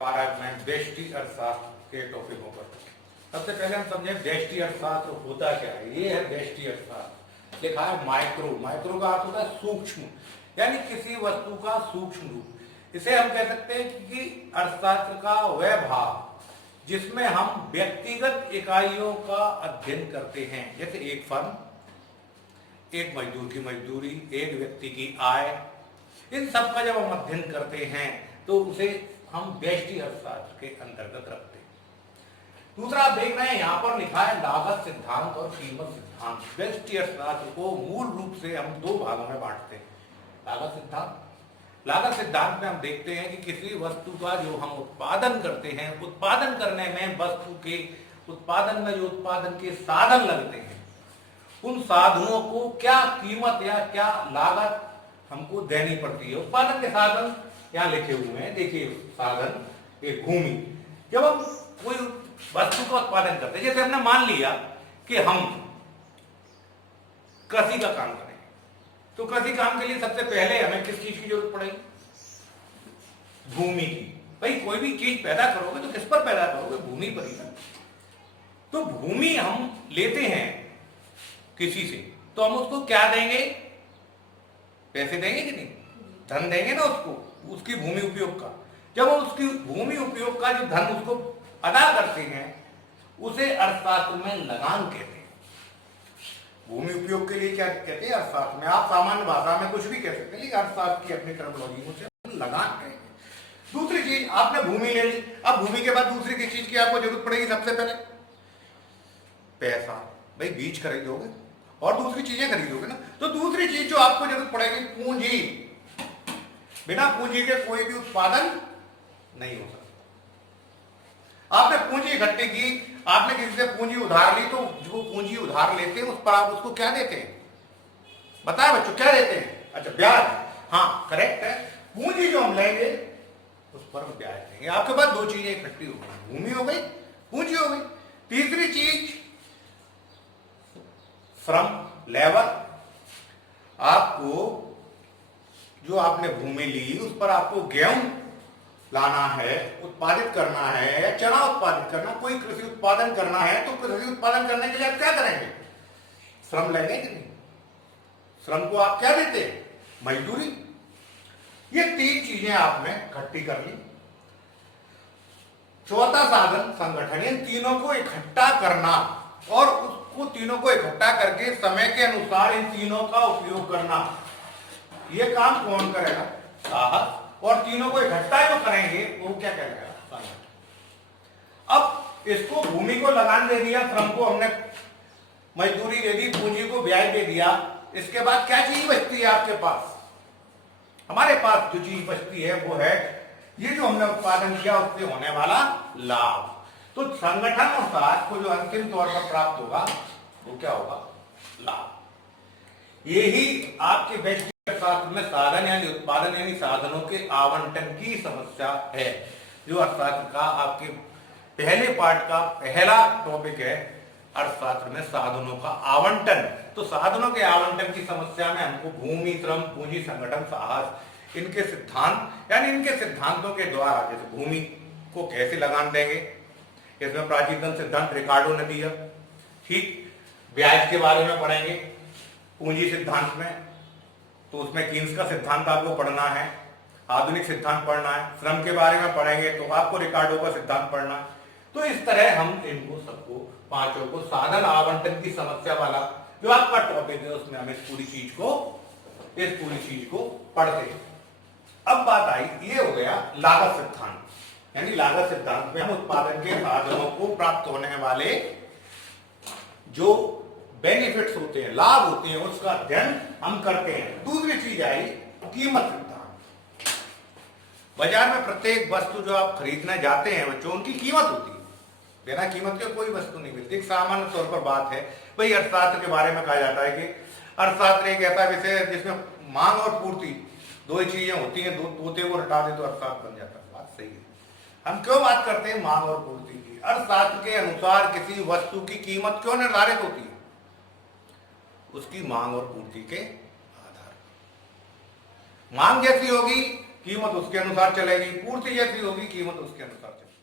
में व्यष्टि अर्थशास्त्र के टॉपिकों पर। सबसे पहले हम समझे व्यष्टि अर्थशास्त्र होता क्या है। ये है व्यष्टि अर्थशास्त्र। लिखा है माइक्रो। माइक्रो का अर्थ होता है सूक्ष्म, यानी किसी वस्तु का सूक्ष्म रूप। इसे हम कह सकते हैं कि अर्थशास्त्र का वह भाग जिसमें हम व्यक्तिगत इकाइयों का अध्ययन करते हैं, जैसे एक फर्म, एक मजदूर की मजदूरी, एक व्यक्ति की आय, इन सब का जब हम अध्ययन करते हैं तो उसे हम व्यष्टि अर्थशास्त्र के अंतर्गत रखते हैं। दूसरा आप देख रहे हैं यहां पर लिखा है लागत सिद्धांत और कीमत सिद्धांत। व्यष्टि अर्थशास्त्र को मूल रूप से हम दो भागों में बांटते हैं। लागत सिद्धांत में हम देखते हैं कि किसी वस्तु का जो हम उत्पादन करते हैं, उत्पादन करने में वस्तु के उत्पादन में जो उत्पादन के साधन लगते हैं, उन साधनों को क्या कीमत या क्या लागत हमको देनी पड़ती है। उत्पादन के साधन यहाँ लिखे हुए हैं, देखिए साधन एक भूमि। जब हम कोई वस्तु का उत्पादन करते हैं, जैसे हमने मान लिया कि हम कृषि का काम करें, तो कृषि काम के लिए सबसे पहले हमें किस चीज की जरूरत पड़ेगी? भूमि की। भाई कोई भी चीज पैदा करोगे तो किस पर पैदा करोगे? भूमि पर ही ना। तो भूमि हम लेते हैं किसी से, तो हम उसको क्या देंगे? पैसे देंगे कि नहीं? धन देंगे ना उसको, उसकी भूमि उपयोग का। जब हम उसकी भूमि उपयोग का जो धन उसको अदा करते हैं, उसे अर्थशास्त्र में लगान कहते हैं। भूमि उपयोग के लिए क्या कहते हैं अर्थशास्त्र में? आप सामान्य भाषा में कुछ भी कह सकते हैं, लेकिन अर्थशास्त्र की अपनी टर्मिनोलॉजी में उसे लगान कहते हैं। दूसरी चीज, आपने भूमि ले ली, अब भूमि के बाद दूसरी किस चीज की आपको जरूरत पड़ेगी? सबसे पहले पैसा। भाई बीज खरीदोगे और दूसरी चीजें खरीदोगे ना, तो दूसरी चीज जो आपको जरूरत पड़ेगी पूंजी। बिना पूंजी के कोई भी उत्पादन नहीं हो सकता। आपने पूंजी इकट्ठी की, आपने किसी से पूंजी उधार ली, तो जो पूंजी उधार लेते हैं उस पर आप उसको क्या देते हैं? बताए बच्चों, क्या देते हैं? अच्छा, ब्याज। हाँ करेक्ट है। पूंजी जो हम लेंगे उस पर हम ब्याज देंगे। आपके पास दो चीजें इकट्ठी हो गई, भूमि हो गई, पूंजी हो गई। तीसरी चीज श्रम, लेबर। आपको जो आपने भूमि ली उस पर आपको गेहूं लाना है, उत्पादित करना है, या चना उत्पादित करना, कोई कृषि उत्पादन करना है, तो कृषि उत्पादन करने के लिए आप क्या करेंगे? श्रम लेंगे कि नहीं? श्रम को आप क्या देते हैं? मजदूरी। ये तीन चीजें आपने इकट्ठी कर ली। चौथा साधन संगठन। इन तीनों को इकट्ठा करना और उसको तीनों को इकट्ठा करके समय के अनुसार इन तीनों का उपयोग करना, ये काम कौन करेगा? साहब। और तीनों को इकट्ठा जो करेंगे वो क्या करेगा? संगठन। अब इसको भूमि को लगान दे दिया, श्रम को हमने मजदूरी दे दी, पूंजी को ब्याज दे दिया। इसके बाद क्या चीज बचती है आपके पास? हमारे पास जो चीज बचती है वो है ये जो हमने उत्पादन किया उससे होने वाला लाभ। तो संगठन और साथ को जो अंतिम तौर पर प्राप्त होगा वो क्या होगा? लाभ। यही आपके व्यक्ति अर्थशास्त्र में साधन यानी उत्पादन यानी साधनों के आवंटन की समस्या है, जो अर्थशास्त्र का आपके पहले पार्ट का पहला टॉपिक है। अर्थशास्त्र में साधनों का आवंटन। तो साधनों के आवंटन की समस्या में हमको भूमि, श्रम, पूंजी, संगठन, साहस, इनके सिद्धांत यानी इनके सिद्धांतों के द्वारा, जैसे भूमि को कैसे लगान देंगे, इसमें प्राचीनतम सिद्धांत रिकार्डो ने दिया। ठीक, ब्याज के बारे में पढ़ेंगे पूंजी सिद्धांत में, तो उसमें कीन्स का सिद्धांत आपको पढ़ना है, आधुनिक सिद्धांत पढ़ना है। श्रम के बारे में पढ़ेंगे तो आपको रिकार्डो का सिद्धांत पढ़ना है। तो इस तरह हम इनको सबको पांचों को साधन आवंटन की समस्या वाला जो आपका टॉपिक है उसमें हम इस पूरी चीज को पढ़ते हैं। अब बात आई, ये हो गया लागत सिद्धांत, यानी लागत सिद्धांत में हम उत्पादन के साधनों को प्राप्त होने वाले जो बेनिफिट्स होते हैं, लाभ होते हैं, उसका अध्ययन हम करते हैं। दूसरी चीज आई कीमत सिद्धांत। बाजार में प्रत्येक वस्तु जो आप खरीदने जाते हैं बच्चों, उनकी कीमत होती है। बिना कीमत के कोई वस्तु नहीं मिलती। एक सामान्य तौर पर बात है, भाई अर्थशास्त्र के बारे में कहा जाता है कि अर्थशास्त्र एक ऐसा विषय है जिसमें मांग और पूर्ति दो ही चीजें होती हैं, दो तोते को हटा दे तो अर्थशास्त्र बन जाता है। बात सही है। हम क्यों बात करते हैं मांग और पूर्ति की? अर्थशास्त्र के अनुसार किसी वस्तु की कीमत क्यों निर्धारित होती है? उसकी मांग और पूर्ति के आधार पर। मांग जैसी होगी कीमत उसके अनुसार चलेगी, पूर्ति जैसी होगी कीमत उसके अनुसार चलेगी।